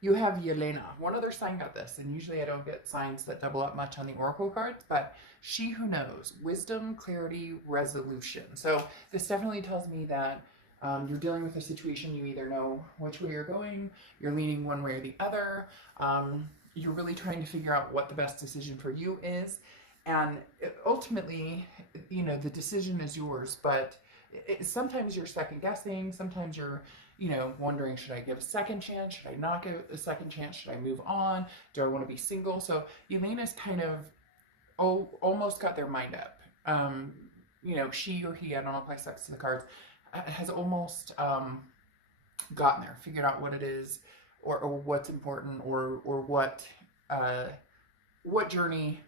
You have Yelena. One other sign got this, and usually I don't get signs that double up much on the oracle cards, but she who knows, wisdom, clarity, resolution. So this definitely tells me that you're dealing with a situation. You either know which way you're going, you're leaning one way or the other. You're really trying to figure out what the best decision for you is. And ultimately, the decision is yours, but sometimes you're second guessing. Sometimes you're, wondering, should I give a second chance? Should I not give a second chance? Should I move on? Do I want to be single? So Elena's kind of almost got their mind up. She or he, I don't apply sex to the cards, has almost gotten there, figured out what it is, or what's important, or what journey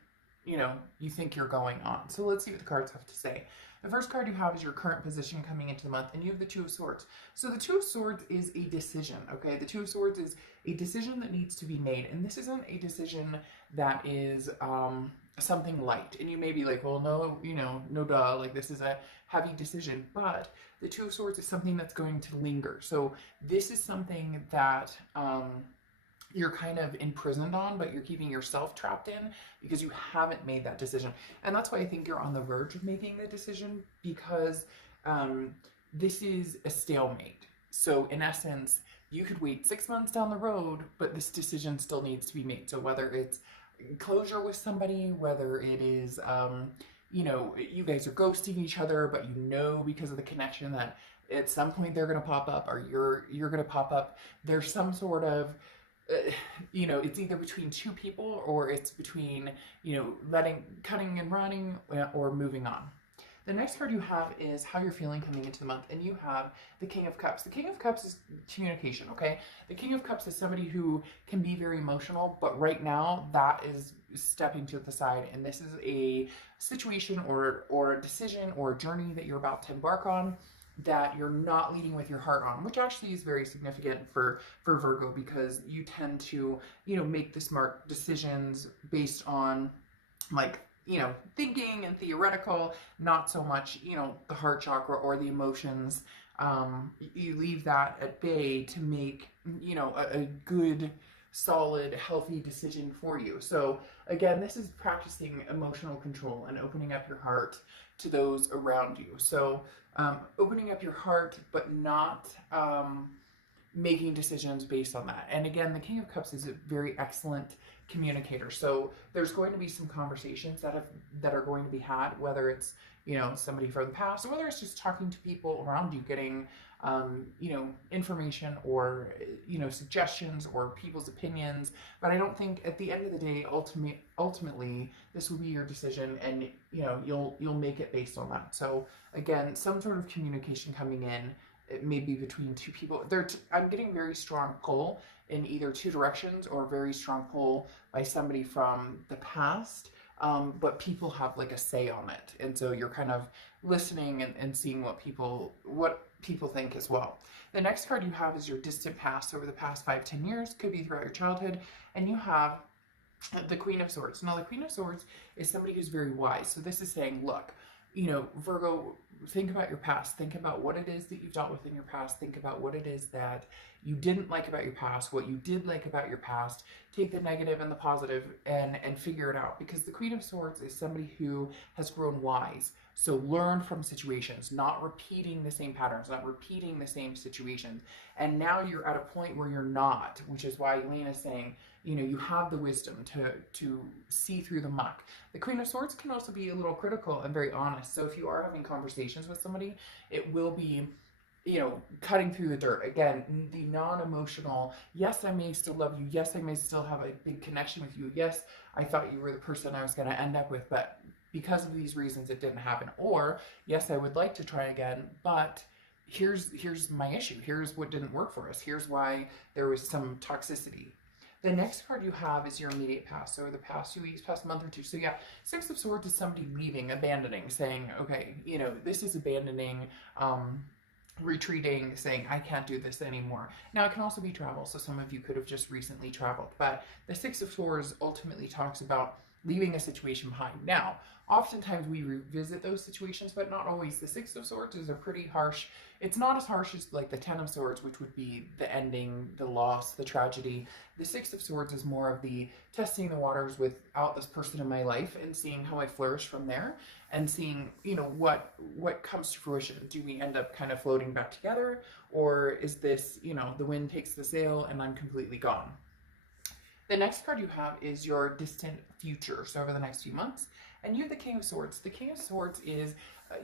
you think you're going on. So let's see what the cards have to say. The first card you have is your current position coming into the month, and you have the Two of Swords. So the Two of Swords is a decision, okay? The Two of Swords is a decision that needs to be made, and this isn't a decision that is something light. And you may be like, well, no, no duh, like this is a heavy decision, but the Two of Swords is something that's going to linger. So this is something that you're kind of imprisoned on, but you're keeping yourself trapped in because you haven't made that decision. And that's why I think you're on the verge of making the decision, because this is a stalemate. So in essence, you could wait 6 months down the road, but this decision still needs to be made. So whether it's closure with somebody, whether it is, you guys are ghosting each other, but because of the connection that at some point they're going to pop up, or you're going to pop up. There's some sort of it's either between two people, or it's between, cutting and running, or moving on. The next card you have is how you're feeling coming into the month, and you have the King of Cups. The King of Cups is communication, okay? The King of Cups is somebody who can be very emotional, but right now that is stepping to the side, and this is a situation or a decision or a journey that you're about to embark on that you're not leading with your heart on, which actually is very significant for Virgo, because you tend to, make the smart decisions based on thinking and theoretical, not so much, the heart chakra or the emotions. You leave that at bay to make, a good, solid, healthy decision for you. So again, this is practicing emotional control and opening up your heart to those around you. So opening up your heart, but not making decisions based on that. And again, the King of Cups is a very excellent communicator. So there's going to be some conversations that are going to be had, whether it's somebody from the past, or whether it's just talking to people around you, getting information, or suggestions, or people's opinions. But I don't think at the end of the day, ultimately, this will be your decision, and you'll make it based on that. So again, some sort of communication coming in. It may be between two people. I'm getting very strong pull in either two directions, or very strong pull by somebody from the past. But people have like a say on it, and so you're kind of listening and seeing what people think as well. The next card you have is your distant past, over the past 5-10 years, could be throughout your childhood, and you have the Queen of Swords. Now the Queen of Swords is somebody who's very wise. So this is saying, look, Virgo, think about your past. Think about what it is that you've dealt with in your past. Think about what it is that you didn't like about your past, what you did like about your past. Take the negative and the positive and figure it out. Because the Queen of Swords is somebody who has grown wise. So learn from situations, not repeating the same patterns, not repeating the same situations. And now you're at a point where you're not, which is why Elena's saying, you have the wisdom to see through the muck. The Queen of Swords can also be a little critical and very honest. So if you are having conversations with somebody, it will be, cutting through the dirt. Again, the non-emotional, yes, I may still love you. Yes, I may still have a big connection with you. Yes, I thought you were the person I was going to end up with, but because of these reasons, it didn't happen. Or, yes, I would like to try again, but here's my issue. Here's what didn't work for us. Here's why there was some toxicity. The next card you have is your immediate past, so the past 2 weeks, past month or two. So yeah, Six of Swords is somebody leaving, abandoning, saying, okay, this is abandoning, retreating, saying, I can't do this anymore. Now, it can also be travel, so some of you could have just recently traveled, but the Six of Swords ultimately talks about leaving a situation behind. Now, oftentimes we revisit those situations, but not always. The Six of Swords is a pretty harsh, it's not as harsh as like the Ten of Swords, which would be the ending, the loss, the tragedy. The Six of Swords is more of the testing the waters without this person in my life and seeing how I flourish from there, and seeing, you know, what comes to fruition. Do we end up kind of floating back together, or is this, you know, the wind takes the sail and I'm completely gone? The next card you have is your distant future, so over the next few months. And you have the King of Swords. The King of Swords is,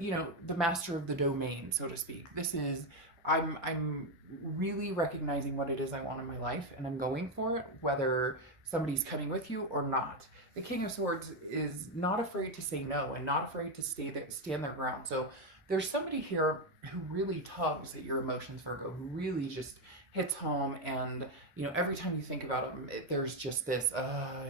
you know, the master of the domain, so to speak. This is, I'm really recognizing what it is I want in my life, and I'm going for it, whether somebody's coming with you or not. The King of Swords is not afraid to say no and not afraid to stand their ground. So there's somebody here who really tugs at your emotions, Virgo, who really just hits home, and, you know, every time you think about them, there's just this,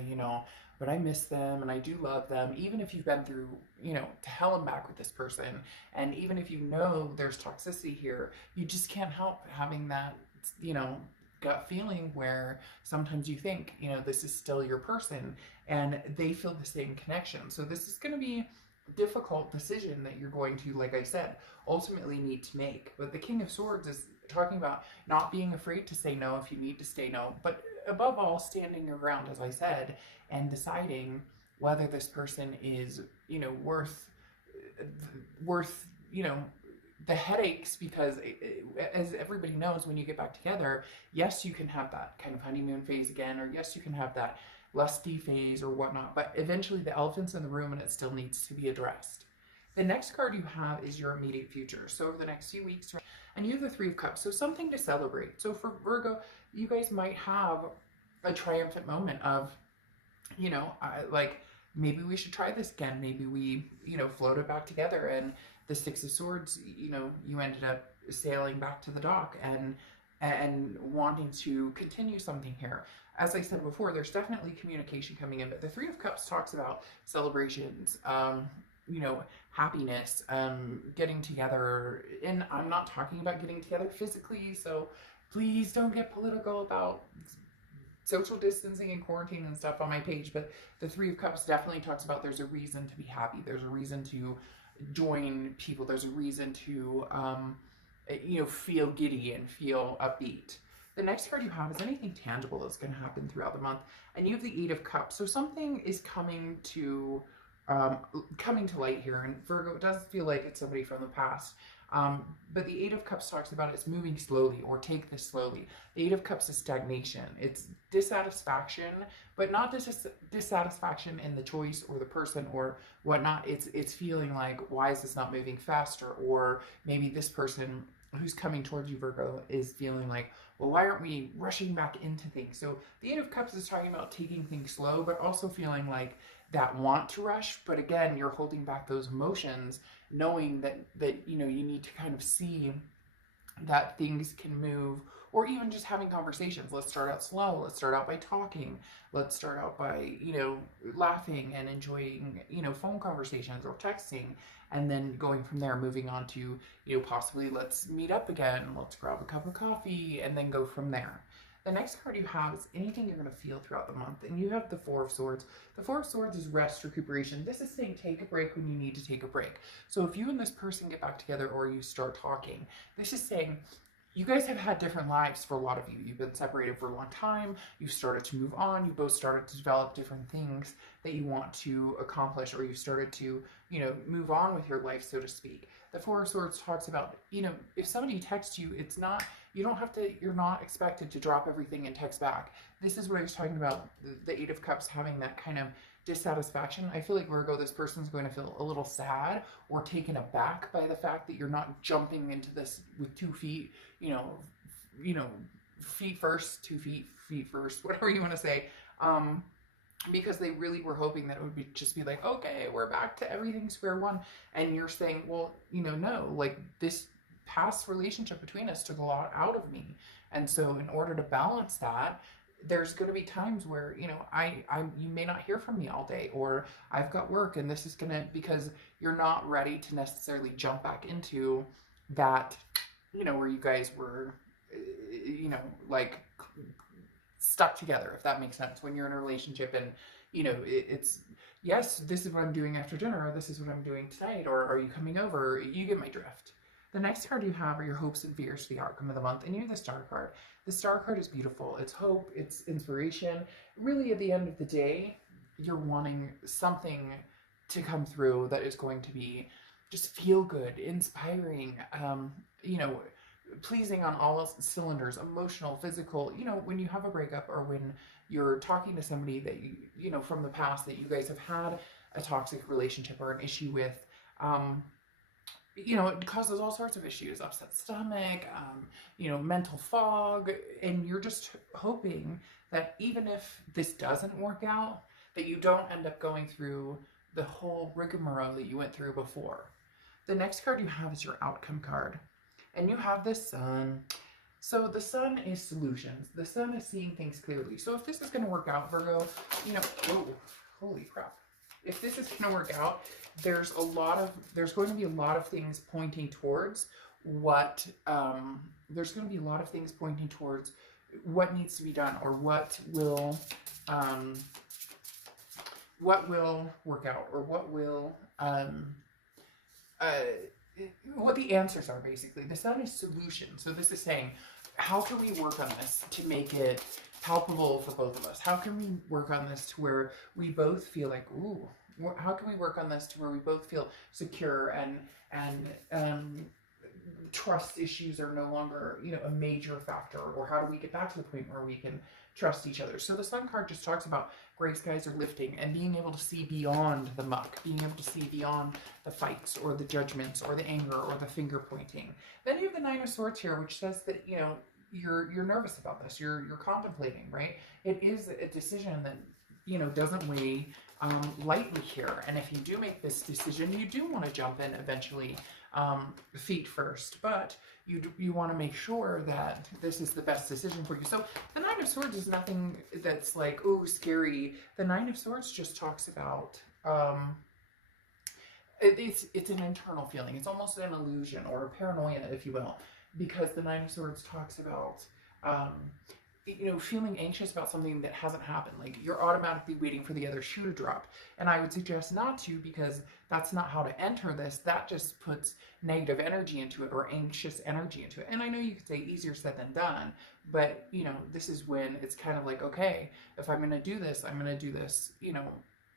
you know, but I miss them and I do love them, even if you've been through, you know, to hell and back with this person, and even if you know there's toxicity here, you just can't help having that, you know, gut feeling where sometimes you think, you know, this is still your person, and they feel the same connection. So this is going to be a difficult decision that you're going to, like I said, ultimately need to make. But the King of Swords is talking about not being afraid to say no if you need to say no, but above all, standing your ground, as I said, and deciding whether this person is, you know, worth, you know, the headaches, because as everybody knows, when you get back together, yes, you can have that kind of honeymoon phase again, or yes, you can have that lusty phase or whatnot, but eventually the elephant's in the room and it still needs to be addressed. The next card you have is your immediate future. So over the next few weeks, and you have the Three of Cups, so something to celebrate. So for Virgo, you guys might have a triumphant moment of, you know, like, maybe we should try this again. Maybe we, you know, floated back together, and the Six of Swords, you know, you ended up sailing back to the dock and wanting to continue something here. As I said before, there's definitely communication coming in, but the Three of Cups talks about celebrations, you know, happiness, getting together. And I'm not talking about getting together physically, so please don't get political about social distancing and quarantine and stuff on my page, but the Three of Cups definitely talks about there's a reason to be happy. There's a reason to join people. There's a reason to, you know, feel giddy and feel upbeat. The next card you have is anything tangible that's going to happen throughout the month. And you have the Eight of Cups. So something is coming to light here. And Virgo, it does feel like it's somebody from the past. But the Eight of Cups talks about it's moving slowly, or take this slowly. The Eight of Cups is stagnation. It's dissatisfaction, but not dissatisfaction in the choice or the person or whatnot. It's feeling like, why is this not moving faster? Or maybe this person who's coming towards you, Virgo, is feeling like, well, why aren't we rushing back into things? So the Eight of Cups is talking about taking things slow, but also feeling like that want to rush. But again, you're holding back those emotions, knowing that you know, you need to kind of see that things can move, or even just having conversations. Let's start out slow. Let's start out by talking. Let's start out by, you know, laughing and enjoying, you know, phone conversations or texting, and then going from there, moving on to, you know, possibly let's meet up again. Let's grab a cup of coffee, and then go from there. The next card you have is anything you're going to feel throughout the month. And you have the Four of Swords. The Four of Swords is rest, recuperation. This is saying take a break when you need to take a break. So if you and this person get back together, or you start talking, this is saying you guys have had different lives for a lot of you. You've been separated for a long time. You've started to move on. You both started to develop different things that you want to accomplish, or you've started to, you know, move on with your life, so to speak. The Four of Swords talks about, you know, if somebody texts you, it's not, you don't have to, you're not expected to drop everything and text back. This is what I was talking about, the Eight of Cups having that kind of dissatisfaction. I feel like, Virgo, this person's going to feel a little sad or taken aback by the fact that you're not jumping into this with 2 feet, you know, feet first, 2 feet, feet first, whatever you want to say. Because they really were hoping that it would just be like, okay, we're back to everything square one. And you're saying, well, you know, no, like, this past relationship between us took a lot out of me. And so in order to balance that, there's going to be times where, you know, you may not hear from me all day, or I've got work, and this is going to, because you're not ready to necessarily jump back into that, you know, where you guys were, you know, like, stuck together, if that makes sense. When you're in a relationship and You know, it's, yes, this is what I'm doing after dinner, or this is what I'm doing tonight, or are you coming over? You get my drift. The next card you have are your hopes and fears for the outcome of the month, and you're the Star card. The Star card is beautiful. It's hope, it's inspiration. Really, at the end of the day, you're wanting something to come through that is going to be just feel good, inspiring, you know, pleasing on all cylinders, emotional, physical. You know, when you have a breakup, or when you're talking to somebody that you know, from the past, that you guys have had a toxic relationship or an issue with, you know, it causes all sorts of issues, upset stomach, you know, mental fog, and you're just hoping that even if this doesn't work out, that you don't end up going through the whole rigmarole that you went through before. The next card you have is your outcome card, and you have the Sun. So the Sun is solutions. The Sun is seeing things clearly. So if this is going to work out, Virgo, you know, oh, holy crap. If this is going to work out, there's going to be a lot of things pointing towards what, there's going to be a lot of things pointing towards what needs to be done, or what will work out, or what the answers are, basically. The Sun is solution. So this is saying, how can we work on this to make it palpable for both of us? How can we work on this to where we both feel like, ooh, how can we work on this to where we both feel secure, and trust issues are no longer, you know, a major factor? Or how do we get back to the point where we can trust each other? So the Sun card just talks about gray skies are lifting, and being able to see beyond the muck, being able to see beyond the fights, or the judgments, or the anger, or the finger pointing. Then you have the Nine of Swords here, which says that, you know, you're nervous about this, you're contemplating, right? It is a decision that, you know, doesn't weigh lightly here. And if you do make this decision, you do want to jump in eventually, feet first, but you want to make sure that this is the best decision for you. So the Nine of Swords is nothing that's like, oh, scary. The Nine of Swords just talks about, it's an internal feeling. It's almost an illusion, or a paranoia, if you will, because the Nine of Swords talks about, you know, feeling anxious about something that hasn't happened. Like, you're automatically waiting for the other shoe to drop. And I would suggest not to, because that's not how to enter this. That just puts negative energy into it, or anxious energy into it. And I know you could say easier said than done, but, you know, this is when it's kind of like, okay, if I'm going to do this, I'm going to do this, you know,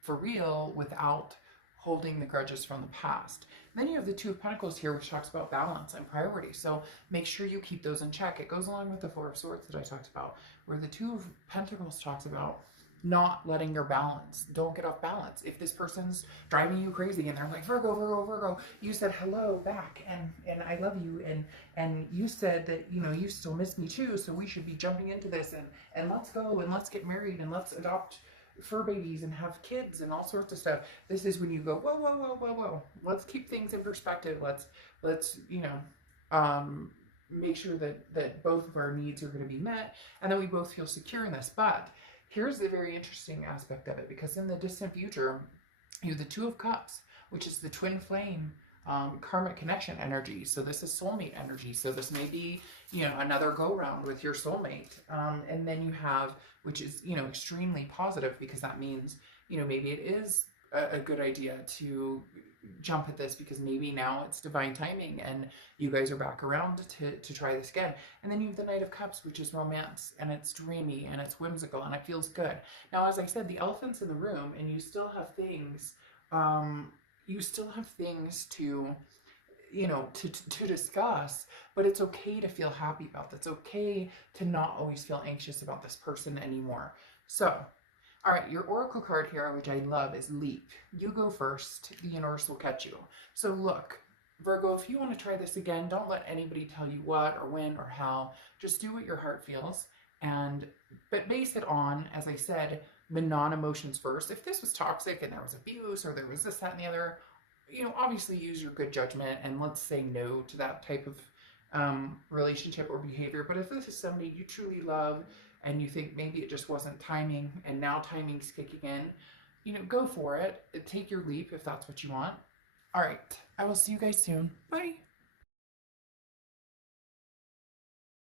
for real, without holding the grudges from the past. And then you have the Two of Pentacles here, which talks about balance and priority. So make sure you keep those in check. It goes along with the Four of Swords that I talked about, where the Two of Pentacles talks about not letting your balance. Don't get off balance. If this person's driving you crazy and they're like, Virgo, Virgo, Virgo, you said hello back, and I love you, and you said that, you know, you still miss me too, so we should be jumping into this, and let's go, and let's get married, and let's adopt fur babies and have kids and all sorts of stuff. This is when you go, whoa, whoa, whoa, whoa, whoa. Let's keep things in perspective. Let's you know, make sure that both of our needs are going to be met, and that we both feel secure in this. But here's the very interesting aspect of it, because in the distant future, you have the Two of Cups, which is the twin flame, karmic connection energy. So this is soulmate energy. So this may be, you know, another go round with your soulmate. And then you have, which is, you know, extremely positive, because that means, you know, maybe it is a good idea to jump at this, because maybe now it's divine timing and you guys are back around to try this again. And then you have the Knight of Cups, which is romance, and it's dreamy, and it's whimsical, and it feels good. Now, as I said, the elephant's in the room, and you still have things, to, you know, to discuss, but it's okay to feel happy about this. It's okay to not always feel anxious about this person anymore. So, all right, your oracle card here, which I love, is Leap. You go first. The universe will catch you. So look, Virgo, if you want to try this again, don't let anybody tell you what or when or how. Just do what your heart feels, but base it on, as I said, the non-emotions first. If this was toxic and there was abuse, or there was this, that, and the other, you know, obviously use your good judgment and let's say no to that type of relationship or behavior. But if this is somebody you truly love and you think maybe it just wasn't timing, and now timing's kicking in, you know, go for it. Take your leap if that's what you want. All right, I will see you guys soon. Bye.